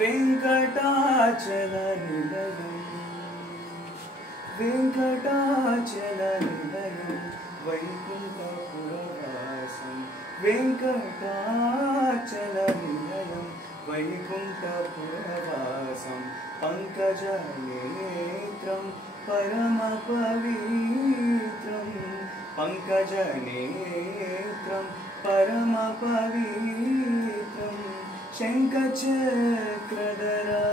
वेंकटाचलनिलयं वेंकटाचलनिलयं वैकुंठपुरवासं वेंकटाचलनिलयं वैकुंठपुरवासं पंकजनेत्रं परमपवित्रं पंकजनेत्रं परमपवित्रं शंखचक्रधरा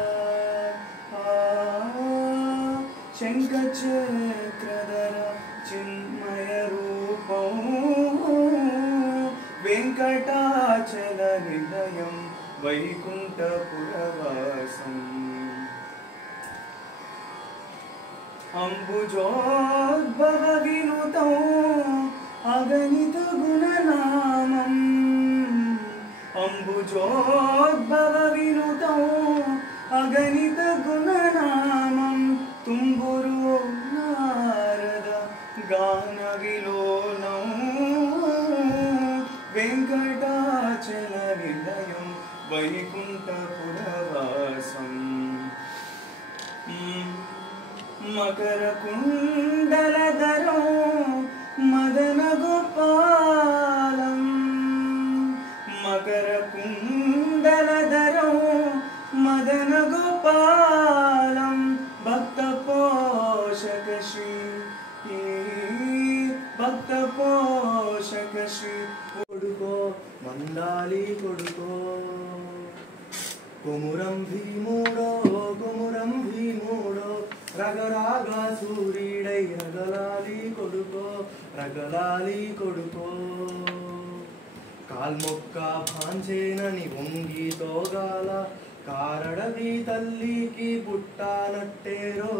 शंखचक्रधरा चिन्मयरूपं वेंकटाचलनिलयं वैकुंठपुरवासम् अम्बुजोद्भवविनुतं अगणितगुणनामम् अम्बुजोद्भवविनुतं अगणितगुणनामं तुम्बुरो नारद गानविलोलं वेंकटाचलनिलयं वैकुंठपुरवासम् मकरकुण्डलधरं मदनगोपालं मकरकुण्डलधरं मदनगोपालं भक्तपोषक श्री कोडुको मंदाली कोडुको कुमुरं भीमुडो रगरागा सूरीडै रगलाली कोडुको काल्मोक्क भांजेननि वोंगी तोगाल कारडदी तल्लिकी पुट्टानट्टेरो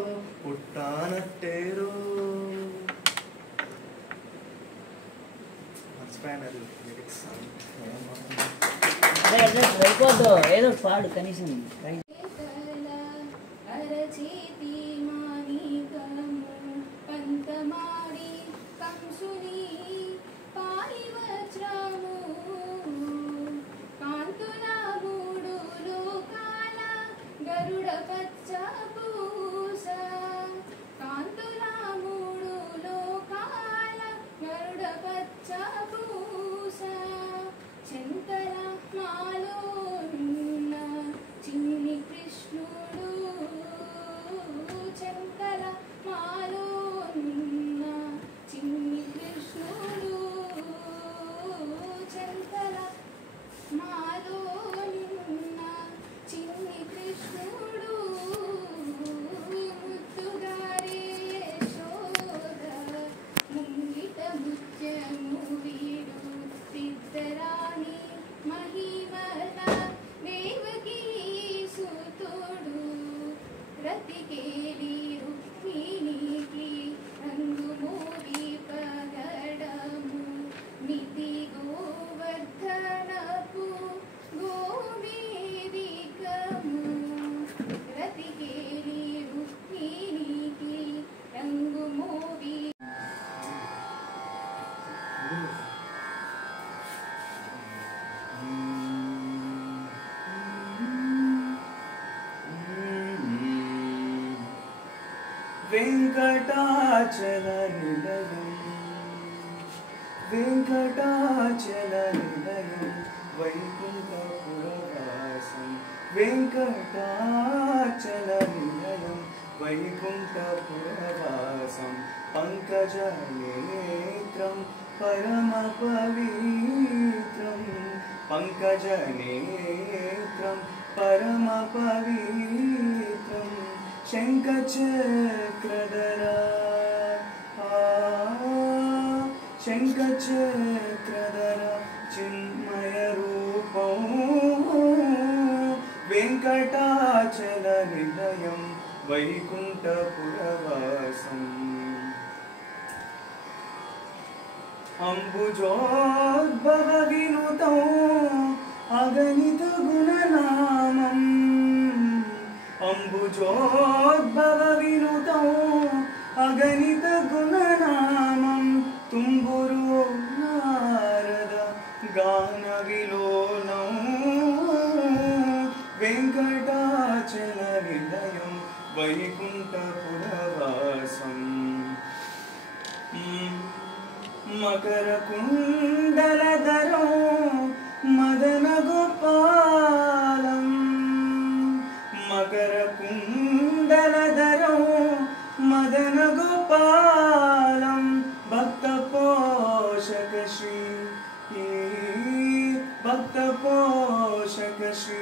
ఏదో పాడు కనీసం वेंकटाचलनिलयं वैकुंठपुरवासं वेंकटाचलनिलयं वैकुंठपुरवासं पंकजनेत्रं परमपवित्रं पंकजनेत्रं परमपवित्रं शंखचक्रधरा शंखचक्रधरा चिन्मयरूपं वेंकटाचलनिलयं वैकुंठपुरवासम् अम्बुजोद्भवविनुतं अगणितगुणनामम् अम्बुजोद्भवविनुतं अगणितगुणनामं तुम्बुरो नारद गानविलोलं वेंकटा మకర కుండలధరం మదన గోపాలం మకర కుండలధరం మదన గోపాలం భక్త పోషక శ్రీ భక్త పోషక శ్రీ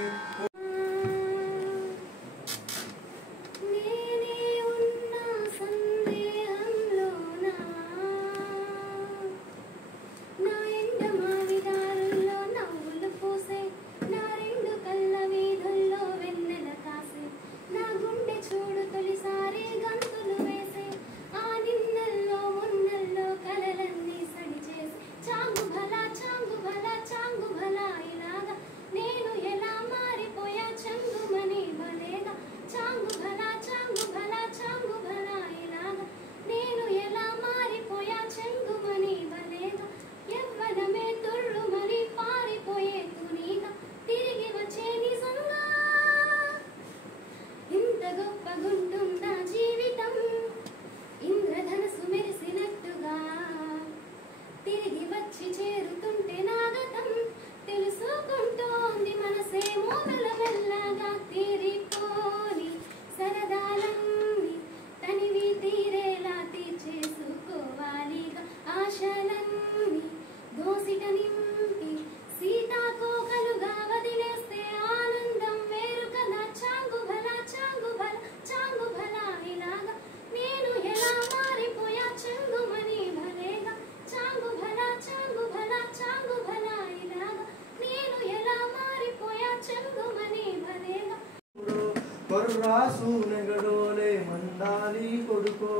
కొర్రాసు నెగడోలే మండాలి కొడుకో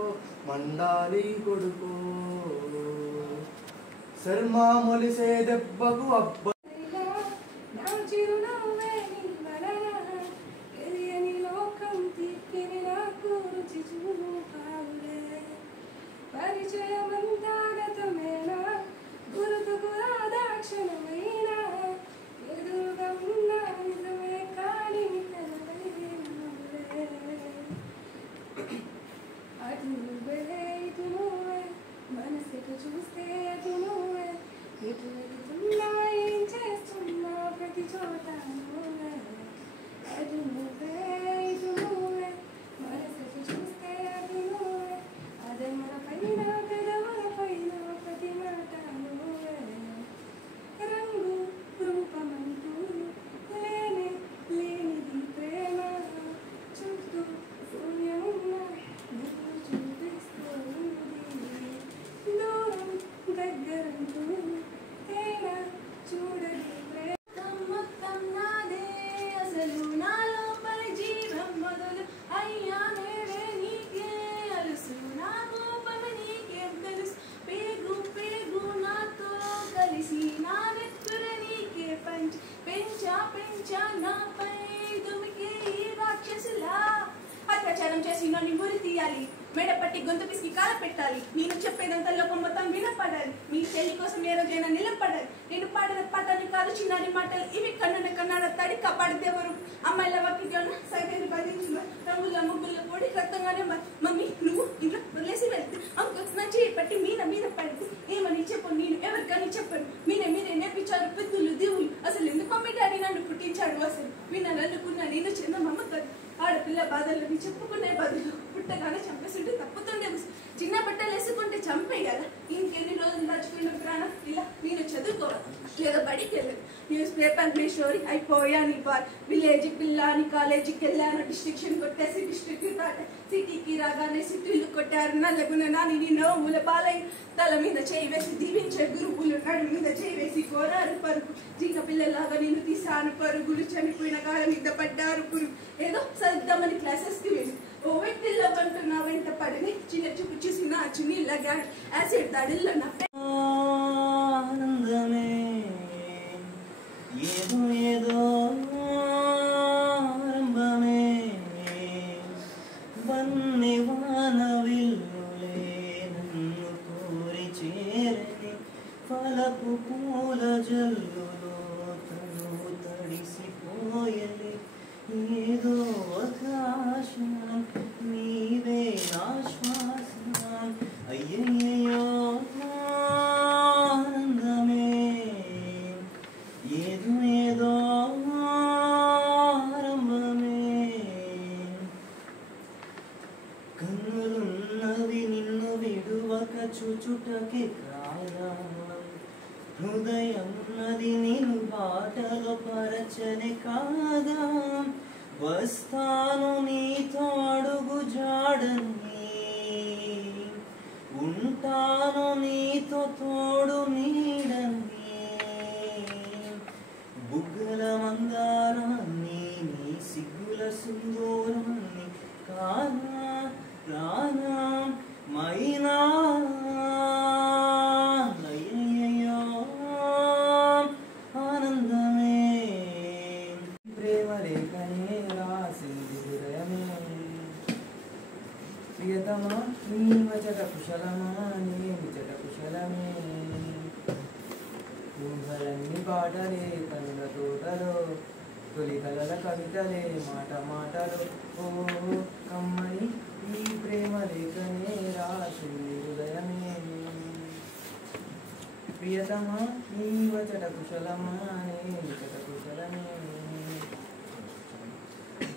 మండాలి కొడుకో శర్మా మొలిసే దెబ్బకు అబ్బ చూస్తే ఎటువెళ్తున్నా ఏం చేస్తున్నా ప్రతి చోట అటు నువ్వే ఇటు నువ్వే మనసుకు చూస్తే అటు నువ్వే అదే మన పైన పెదవుల పైన ప్రతి మాట నువ్వే రంగు రూపమంటూ లేనే లేనిది ప్రేమ చుట్టూ శూన్యమున్న నువ్వు చూపిస్తుంది దూరం దగ్గరంటూ తేడా చూడని మొత్తం నాదే అసలు నా లోపల జీవం మొదలు అయ్యా నేడే నీకే అలుసు నా కోపం నీకేం తెలుసు పేగు పేగు నాతో కలిసి నా నెత్తుర నీకే పెంచా నాపై దుమికే ఈ రాక్షసులా అత్యాచారం చేసి నన్ను గురి తీయాలి మెడపట్టి గొంతు పిసికి కాల పెట్టాలి నేను చెప్పేదంతా లోకం మొత్తం వినపడాలి నీ చెల్లి కోసం ఏ రోజైనా నిలబడాలి నేను పాడిన పాటని కాదు చిన్నారి మాటలు ఇవి కన్నున కన్నాడ తడి కాపాడితేవరు అమ్మాయిల వక్కిజోన సైతాన్ని బంధించిన రంగుల ముగ్గుల పొడి రక్తంగానే మమ్మీ నువ్వు ఇంట్లో వదిలేసి వెళ్తే అంకు నా చేయి పట్టి మీద పడితే ఏమని చెప్పు నేను ఎవరికని చెప్పను మీరే నేర్పించారు పెద్దలు దేవుళ్ళు అసలు ఎందుకు మమ్మీ డాడీ నన్ను పుట్టించాడు అసలు వినాలనుకున్న నేను చిన్న మమ్మ కాదు ఆడపిల్ల బాధలని చెప్పుకునే బదులు పుట్టగానే చంపేస్తుంటే తప్పుతుండే చిన్న బట్టలు వేసుకుంటే చంపేయాలా ఇంకెన్ని రోజులు దాచుకున్న ప్రాణం ఇలా నేను చదువుకోవాలి లేదా బడికి వెళ్ళదు న్యూస్ పేపర్ మీ స్టోరీ అయిపోయా నీ బాల్ విలేజ్ పిల్లని కాలేజీకి వెళ్ళాను డిస్ట్రిక్షన్ కొట్టేసి డిస్ట్రిక్ట్ దాట సిటీకి రాగానే సిటీలు కొట్టారు నల్లగున నాని నీ నోముల పాలై తల మీద చేయి వేసి దీవించే గురువులు నడు మీద చేయి వేసి కోరారు పరుగు జీక పిల్లలాగా నేను తీసాను పరుగులు చనిపోయిన కాళ్ళ మీద పడ్డారు పురుగు ఏదో సర్దామని క్లాసెస్కి వెళ్ళి ఓ వ్యక్తిలో కంటూ నా వెంట పడిని చిన్న చూపు చూసి నా చుని లగాడు యాసిడ్ దాడిల్లో నా ఆనందమే ఏదో ఏదో ఆరంభమే వన్నె వానవిల్లులే నన్ను కోరి చేరని ఫలపు పూల జల్లులో తను తడిసిపోయలే ఏదో ఆకాశం నీవే ఆశ్వాసం అయ్యయ్యో కాదా హృదయం నది నిన్ను బాటలో పరచని కాదా వస్తాను నీతో అడుగు జాడని ఉంటాను నీతో తోడు నీడని బుగ్గల మందారాన్ని నీ సిగ్గుల సుందూరాన్ని కానా రానా మైనా ఆనందమే ప్రేమ లేఖనే రాసింది హృదయమే ప్రియతమా నీ వచట కుశలమా నీ ముచట కుశలమే ఊహలన్నీ పాటలే కనుల తోటలో తొలి కలల కవితలే మాట మాటలు ఓ కమ్మని ఈ ప్రేమ లేఖనే రాసింది హృదయమే ప్రియతమా నీ వచట కుశలమా నీ ముచట కుశలమే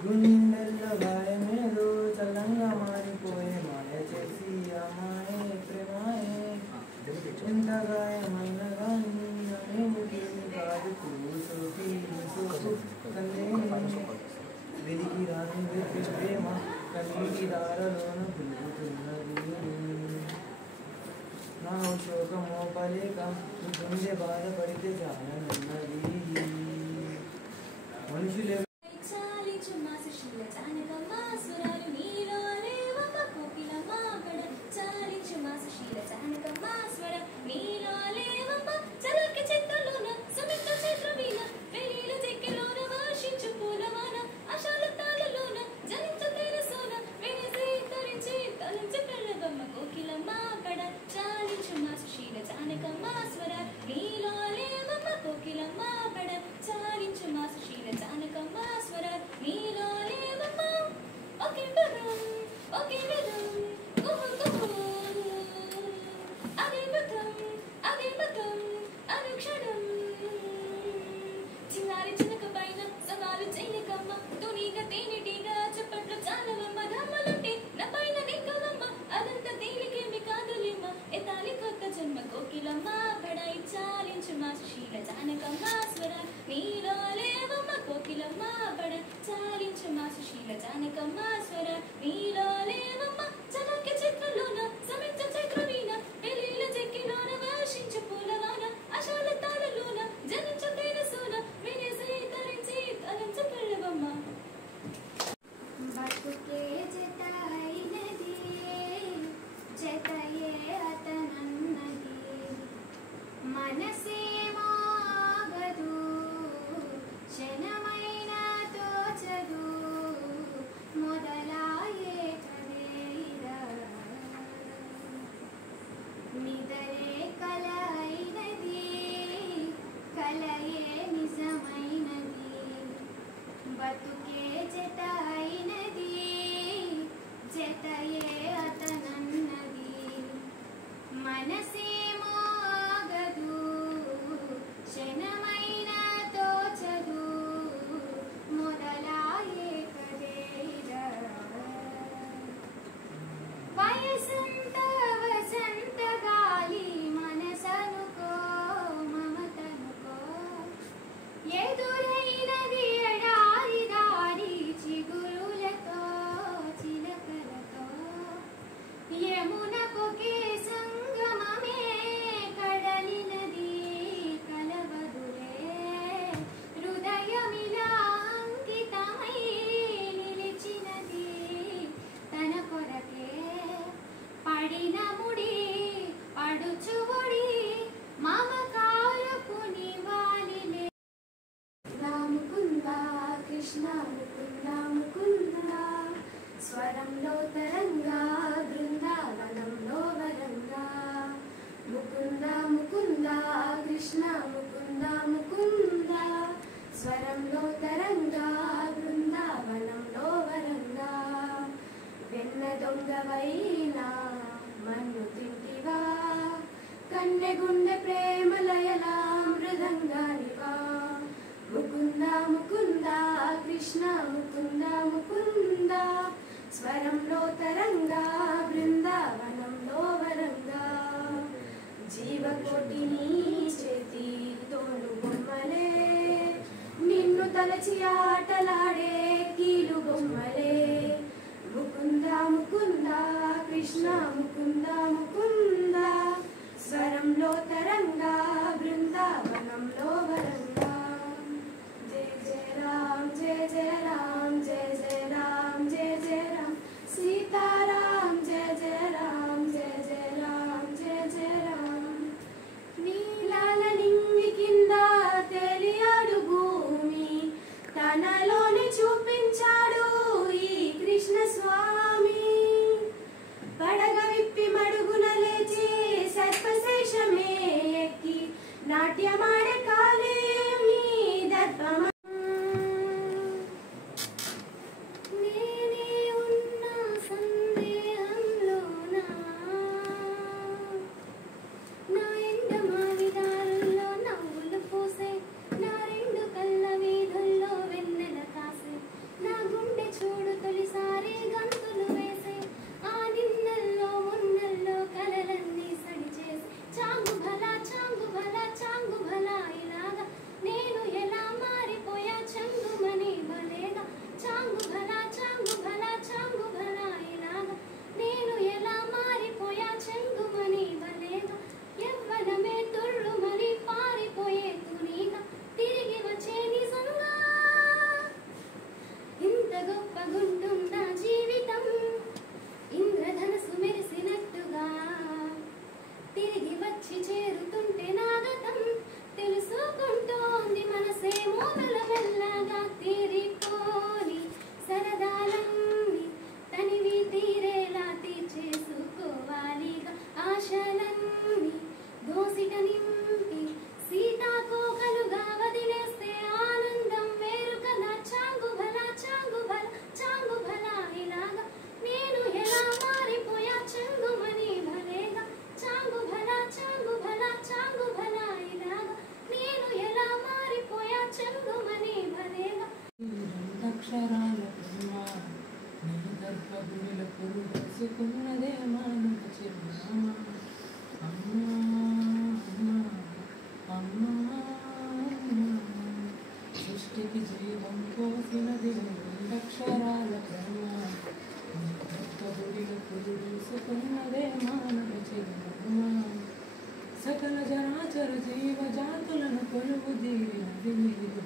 గుండెల్లో గాయమేదో చల్లంగా మారిపోయే మాయ చేసి అమ్మాయే ప్రేమాయే ఎంత గాయమైన కానీ అనేముకేమి కాదు సోకి సోకు కన్నే వెలికి రాని వెతి ప్రేమ కన్నీటి దారలోన పులుగుతున్నది నా శోకం మోపలేక గుండె బాధపడితే చాలనున్నది మనుషులే జీవకోటిని చేతి తోడు బొమ్మలే నిన్ను తలచి ఆటలాడే కీలు బొమ్మలే ముకుంద ముకుంద కృష్ణ ముకుంద ముకుంద స్వరంలో తరంగా బృందావనంలో వరంగా జయ జయ రామ్ జయ జయ రామ్ జయ జయ రామ్ జయ జయ రామ్ సీతారాం జయ జయ రామ్ జయ జయ రామ్ జయ జయ రామ్ నీలాల నింగి కింద తెలియాడు భూమి తనలోని చూపించాడు ఈ కృష్ణ స్వామి పడగ విప్పి మడుగున లేచి సర్పశేషమే ఎక్కి నాట్యమాడే కాలేమి దర్పమ నేనే ఉన్న సందేహంలోనా నా ఎండమావిదారుల్లో నవ్వులు పూసే నా రెండు కళ్ళ వీధుల్లో వెన్నెల కాసే నా గుండె చూడు తొలిసారి గంతులు వేసే ఆ నిన్నల్లో ఉన్నల్లో కలలన్నీ సడిచేసి చాంగు భలా చాంగు భలా చాంగు భలా ఇలాగా నేను ఎలా మారిపోయా చంగుమని భలేగా చాంగు భలా చాంగు భలా చాంగు భలా ఇలాగా నేను ఎలా మారిపోయా చంగుమని భలేగా యవ్వనమే తుర్రుమని పారిపోయే తునిగా తిరిగి వచ్చే నిజంగా ఇంత గొప్పగుంటుందా జీవితం ఇంద్రధనసు మెరిసినట్టుగా తిరిగి వచ్చి చేరుతుంటే నాగతం తెలుసుకుంటోంది మనసేమో మెల్లమెల్లగా తీరిపోని సరదాలన్నీ తనివి తీరేలా తీర్చేసుకోవాలిగా ఆశలన్నీ దోసిట నింపి సీతాకోకలుగా వదిలేస్తే ఆనందం వేరు కదా చాంగు భలా చాంగు భలా చాంగు భలా ఇలాగా నేను ఎలా మారిపోయా చంగుమని భలేగా చాంగు భలా చాంగు భలా చాంగు భలా ఇలాగా నేను ఎలా మారిపోయా చంగుమని భలేగా అక్షరాల ప్రేమ నీ గర్భగుడిల పురుగేసుకున్నదే మానవ చిరునామా అమ్మా అమ్మా అమ్మా అమ్మా సృష్టికి జీవం పోసినది అక్షరాల ప్రేమ నీ గర్భగుడిల పురుగేసుకున్నదే మానవ చిరునామా సకల జరాచర జీవ జాతులను కొలువు దీవినది మీరు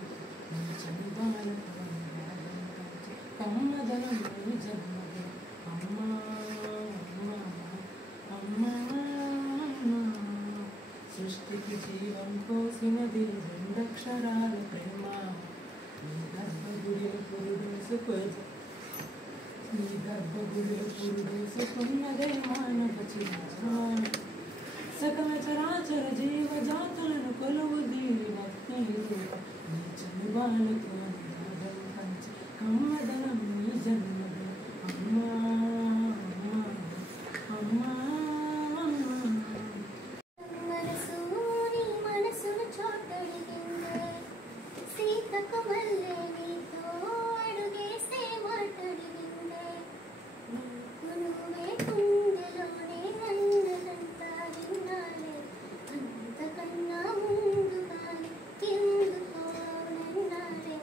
నీ చంద్రాలకు కమ్మదనం నీ జన్మది అమ్మా అమ్మా అమ్మా అమ్మా సృష్టికి జీవం పోసినది రెండక్షరాల ప్రేమ నీ గర్భగుడిలో పురుగేసుకున్నదే మానవ చిరునామా సకల చరాచర జీవ జాతులను కొలువు దీవిన నీ చనుబాలతో నినాదం పంచి కమ్మదనం నీ జన్మది అమ్మా అమ్మా అమ్మా మనసు నీ మనసును చోటడిగిందే సీతకు మల్లె నీతో అడుగేసే మాటడిగిందే నీకు నువ్వే గుండెలోనే నన్నదంతా విన్నాలే అంతకన్నా ముందుగానే ఎందుకో నన్నాలే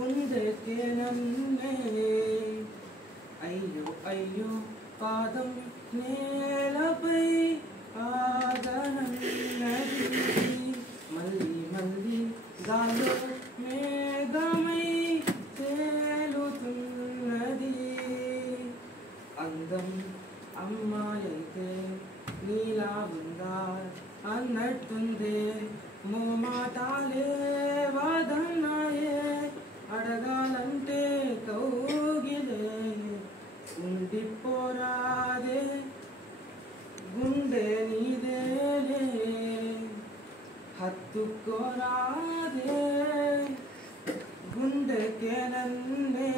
కుందెకే నన్నే అయ్యో అయ్యో పాదం నేలపై ఆగనన్నది మళ్ళీ మళ్ళీ గాల్లో మేఘమై తేలుతున్నది అందం అమ్మాయైతే నీలా ఉందా అన్నట్టుందే మోమాటాలే వాదన్నాయే అడగాలంటే కౌగిలే ఉండిపోరాదే గుండె నీదేలే హత్తుకోరాదే గుండెకే నన్నే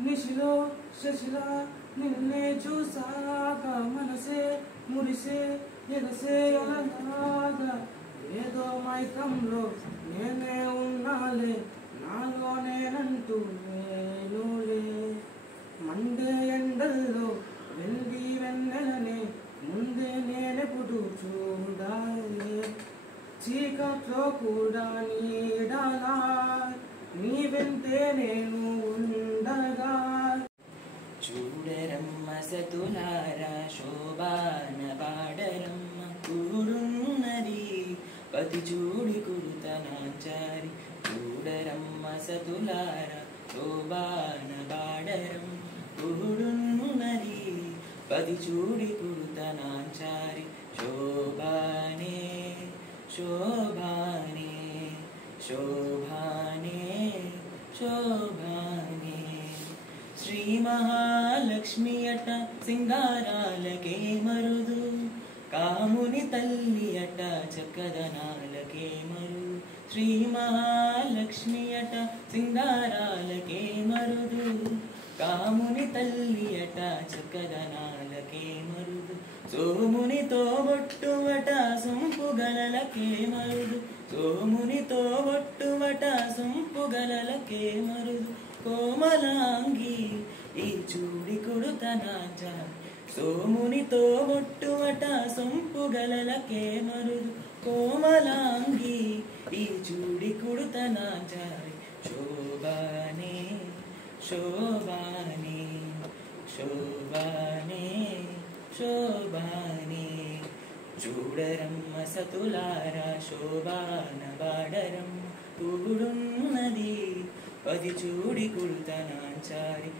నిశిలో శశిలా నిన్నే చూసాక మనసే మురిసే ఎగసే ఎలాగా ఏదో మైకంలో నేనే ఉన్నాలే నాలో నేనంటూ నేనులే మండే ఎండల్లో వెండి వెన్నెలనే ముందే నేనెప్పుడు చూడాలే చీకట్లో కూడా నీడలా నీ వెంటే నేను ఉండగా చూడరమ్మ సతులారా శోభాన పాడరమ్మ కూడున్నది పతి చూడి కుడుతనాచారి చూడరమ్మ సతులారా శోభాన పాడరమ్మ కూడున్నది పతి చూడి కుడుతనాచారి శోభానే శోభానే శోభానే శోభానే శ్రీ మహాలక్ష్మి అట సింగారాలకే మరుదు కాముని తల్లి అట చక్కదనాలకే మరుదు శ్రీ మహాలక్ష్మి అట సింగారాలకే మరుదు కాముని తల్లి అట చక్కదనాలకే మరుదు సోమునితో బొట్టువట సొంపు గలలకే మరుదు సోమునితో బొట్టువట సొంపు గలలకే మరుదు కోమలాంగి ఈ చూడి కుడుతనాచారి సోమునితో బొట్టువట సొంపు గలలకే మరుదు కోమలాంగి ఈ చూడి కుడుతనాచారి శోభానే శోభానే శోభానే శోభానే చూడరమ్మ సతులారా శోభాన బాడరమ్మ కూడున్నది పది చూడి కుడుతనాచారి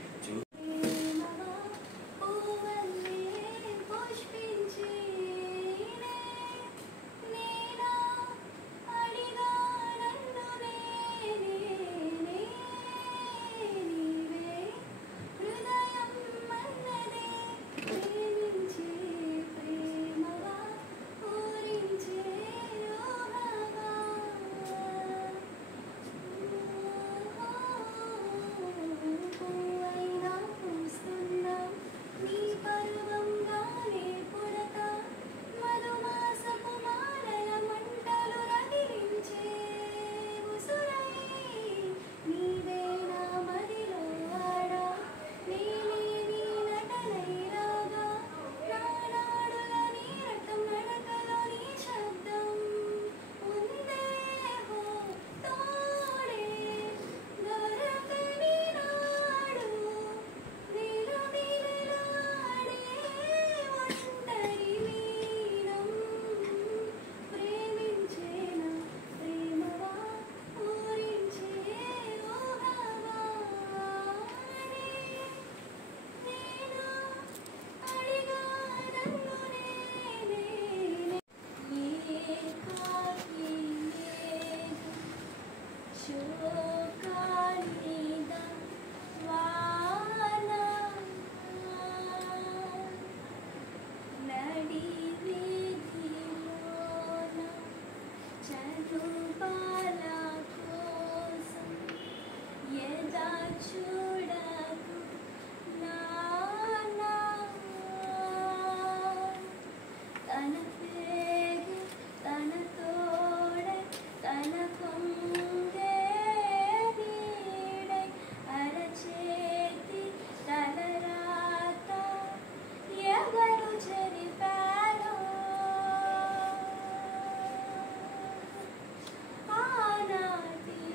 ఆనాటి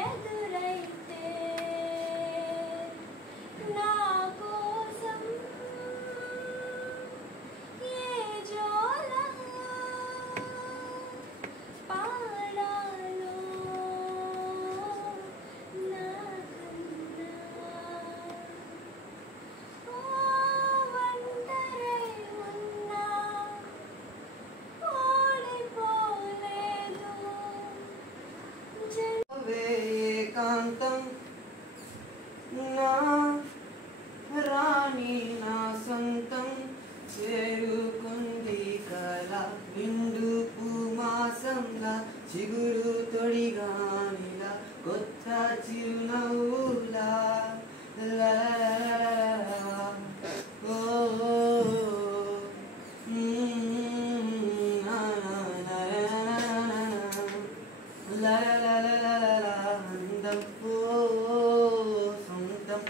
ఎదురైతే నా కోసం ఏ జోల పాడాలో నాకన్నా ఓ ఒంటరై ఉన్నా ఓడిపోలేదు ఏకాంతం నా రాణి నా సొంతం చేరుకుంది కల నిండు పూమాసంలా చిగురు తొడిగానిలా కొత్త చిరునవ్వులా ఓ అందం సొంతం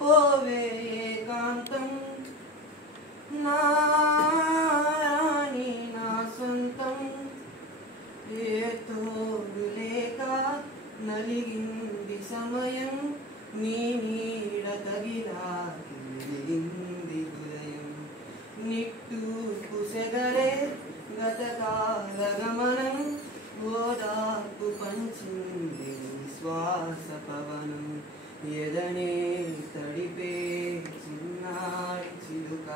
పోవే ఏకాంతం నా రాణి నా సొంతం ఏ తోడు లేక నలిగింది సమయం నీ నీడ తగిలా తిరిగింది హృదయం నిట్టూర్పు సెగరే గతకాల గమనం ఓదార్పు పంచింది శ్వాస పవనం ఎదనే తడిపే చిన్నాడి చిలుక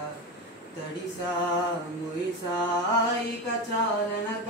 తడిసా మురిసాయిక చాలనక